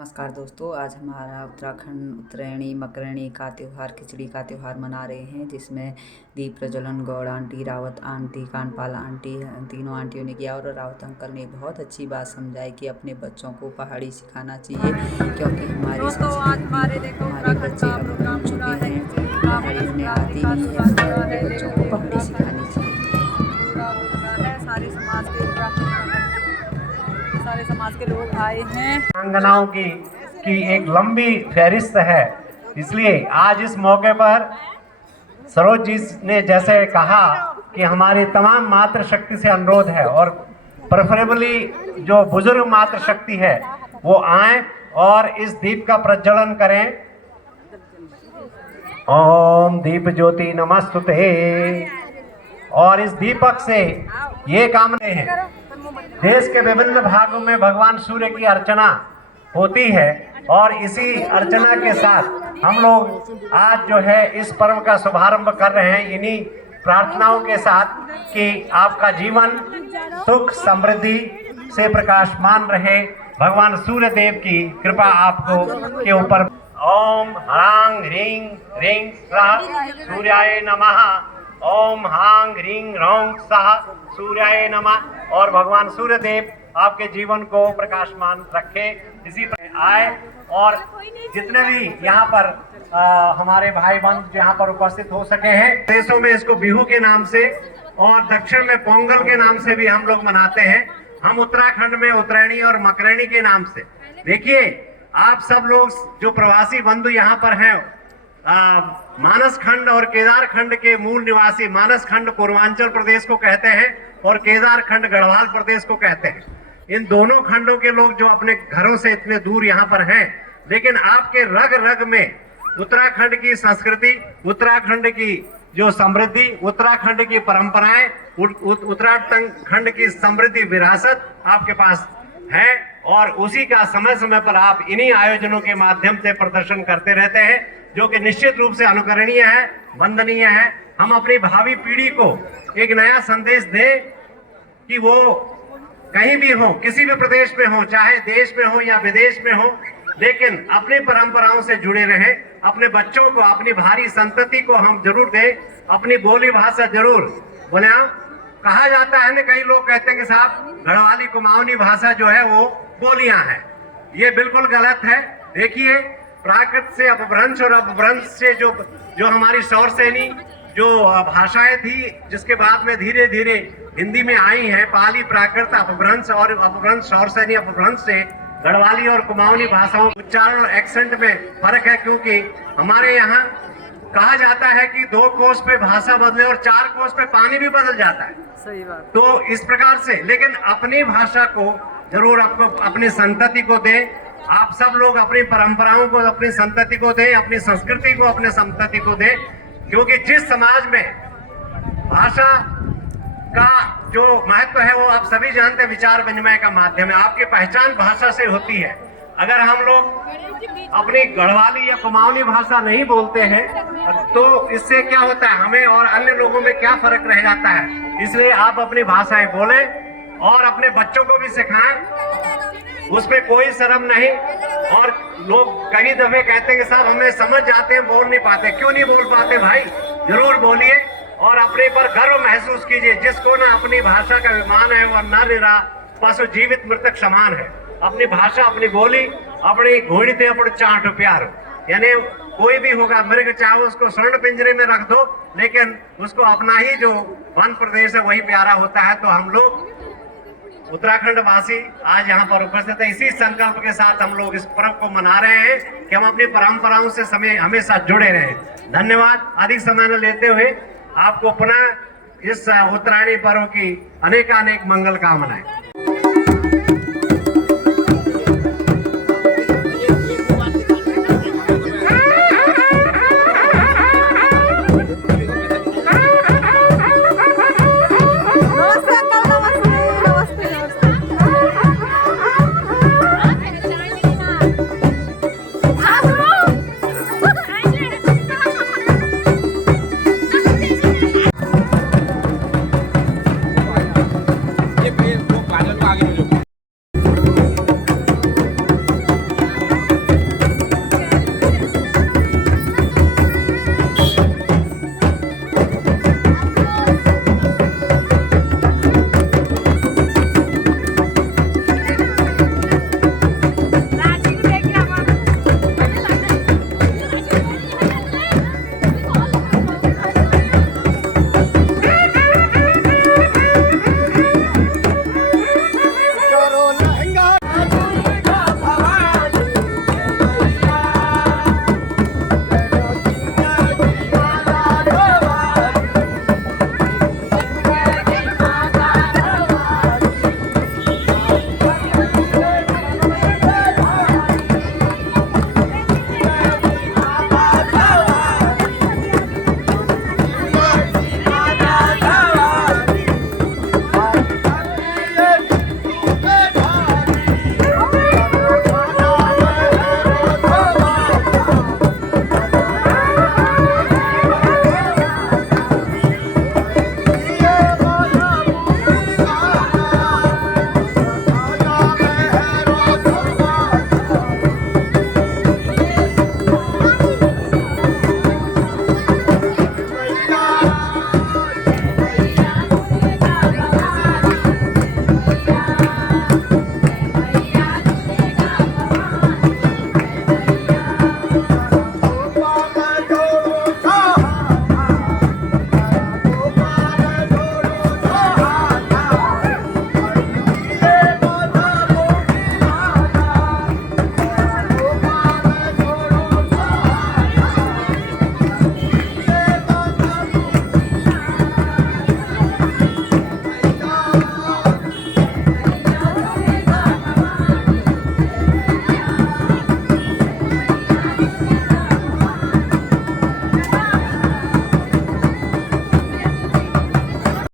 नमस्कार दोस्तों, आज हमारा उत्तराखंड उत्तरायणी मकरणी का त्यौहार खिचड़ी का त्यौहार मना रहे हैं, जिसमें दीप प्रज्वलन Gaur aunty, Rawat aunty, Kanpal aunty, तीनों आंटियों ने किया। और रावत अंकल ने बहुत अच्छी बात समझाई कि अपने बच्चों को पहाड़ी सिखाना चाहिए, क्योंकि हमारे हमारे बच्चे अब भूल चुके हैं, पहाड़ी उन्हें आती नहीं है, इसलिए अपने बच्चों को पहाड़ी सिखानी चाहिए। सारे समाज के लोग आए हैं। आंगनाओं की एक लंबी फहरिस्त है, इसलिए आज इस मौके पर सरोज जी ने जैसे कहा कि हमारी तमाम मातृशक्ति से अनुरोध है, और प्रेफरेबली जो बुजुर्ग मातृशक्ति है वो आए और इस दीप का प्रज्वलन करें। ओम दीप ज्योति नमस्तुते। और इस दीपक से ये कामने हैं, देश के विभिन्न भागों में भगवान सूर्य की अर्चना होती है, और इसी अर्चना के साथ हम लोग आज जो है इस पर्व का शुभारंभ कर रहे हैं, इन्हीं प्रार्थनाओं के साथ कि आपका जीवन सुख समृद्धि से प्रकाशमान रहे, भगवान सूर्य देव की कृपा आपको के ऊपर। ओम ह्रांग ह्रीं ह्रीं स्वाहा सूर्याय नमः। ओम हांग ह्रीं ह्रौं स्वाहा सूर्याय नमः। और भगवान सूर्य देव आपके जीवन को प्रकाशमान रखे। इसी पर आए और जितने भी यहाँ पर हमारे भाई बंधु यहाँ पर उपस्थित हो सके हैं। देशों में इसको बिहू के नाम से और दक्षिण में पोंगल के नाम से भी हम लोग मनाते हैं। हम उत्तराखंड में उत्तरायणी और मकरणी के नाम से। देखिए, आप सब लोग जो प्रवासी बंधु यहाँ पर हैं, मानस खंड और केदार खंड के मूल निवासी, मानस खंड पूर्वांचल प्रदेश को कहते हैं और केदार खंड गढ़वाल प्रदेश को कहते हैं। इन दोनों खंडों के लोग जो अपने घरों से इतने दूर यहाँ पर हैं, लेकिन आपके रग रग में उत्तराखंड की संस्कृति, उत्तराखंड की जो समृद्धि, उत्तराखंड की परंपराएं, उत्तराखंड की समृद्धि विरासत आपके पास है, और उसी का समय समय पर आप इन्हीं आयोजनों के माध्यम से प्रदर्शन करते रहते हैं, जो कि निश्चित रूप से अनुकरणीय है, वंदनीय है। हम अपनी भावी पीढ़ी को एक नया संदेश दें कि वो कहीं भी हो, किसी भी प्रदेश में हो, चाहे देश में हो या विदेश में हो, लेकिन अपनी परंपराओं से जुड़े रहें। अपने बच्चों को, अपनी भावी संतति को हम जरूर दें, अपनी बोली भाषा जरूर बोले। कहा जाता है ना, कई लोग कहते हैं कि साहब गढ़वाली कुमाऊनी भाषा जो है वो बोलियां हैं। ये बिल्कुल गलत है। देखिए, प्राकृत से अपभ्रंश और अपभ्रंश से जो हमारी सौरसेनी जो भाषाएं थी, जिसके बाद में धीरे धीरे हिंदी में आई हैं, पाली प्राकृत अपभ्रंश और अपभ्रंश सौरसेनी अपभ्रंश से गढ़वाली और कुमाऊनी भाषाओं उच्चारण और एक्सेंट में फर्क है, क्योंकि हमारे यहाँ कहा जाता है कि 2 कोस पे भाषा बदले और 4 कोस पे पानी भी बदल जाता है। सही बात। तो इस प्रकार से, लेकिन अपनी भाषा को जरूर आपको अपनी संतति को दें। आप सब लोग अपनी परंपराओं को, अपनी संतति को दें, अपनी संस्कृति को, अपने संतति को दें, क्योंकि जिस समाज में भाषा का जो महत्व है वो आप सभी जानते हैं, विचार विनिमय का माध्यम है। आपकी पहचान भाषा से होती है। अगर हम लोग अपनी गढ़वाली या कुमाऊनी भाषा नहीं बोलते हैं तो इससे क्या होता है, हमें और अन्य लोगों में क्या फर्क रह जाता है। इसलिए आप अपनी भाषाएं बोलें और अपने बच्चों को भी सिखाएं, उसमें कोई शर्म नहीं। और लोग कई दफे कहते हैं कि साहब हमें समझ जाते हैं, बोल नहीं पाते। क्यों नहीं बोल पाते भाई? जरूर बोलिए और अपने पर गर्व महसूस कीजिए। जिसको ना अपनी भाषा का अभिमान है वह नर निरा पशु जीवित मृतक समान है। अपनी भाषा, अपनी बोली, अपनी घोड़ी थे अपने चाट प्यार। यानी कोई भी होगा मृग, चाहे उसको स्वर्ण पिंजरे में रख दो, लेकिन उसको अपना ही जो वन प्रदेश है वही प्यारा होता है। तो हम लोग उत्तराखंड वासी आज यहाँ पर उपस्थित है, इसी संकल्प के साथ हम लोग इस पर्व को मना रहे हैं कि हम अपनी परंपराओं से समय हमेशा जुड़े रहें। धन्यवाद। अधिक समय न लेते हुए आपको पुनः इस उत्तरायणी पर्व की अनेकानेक मंगल कामनाएं।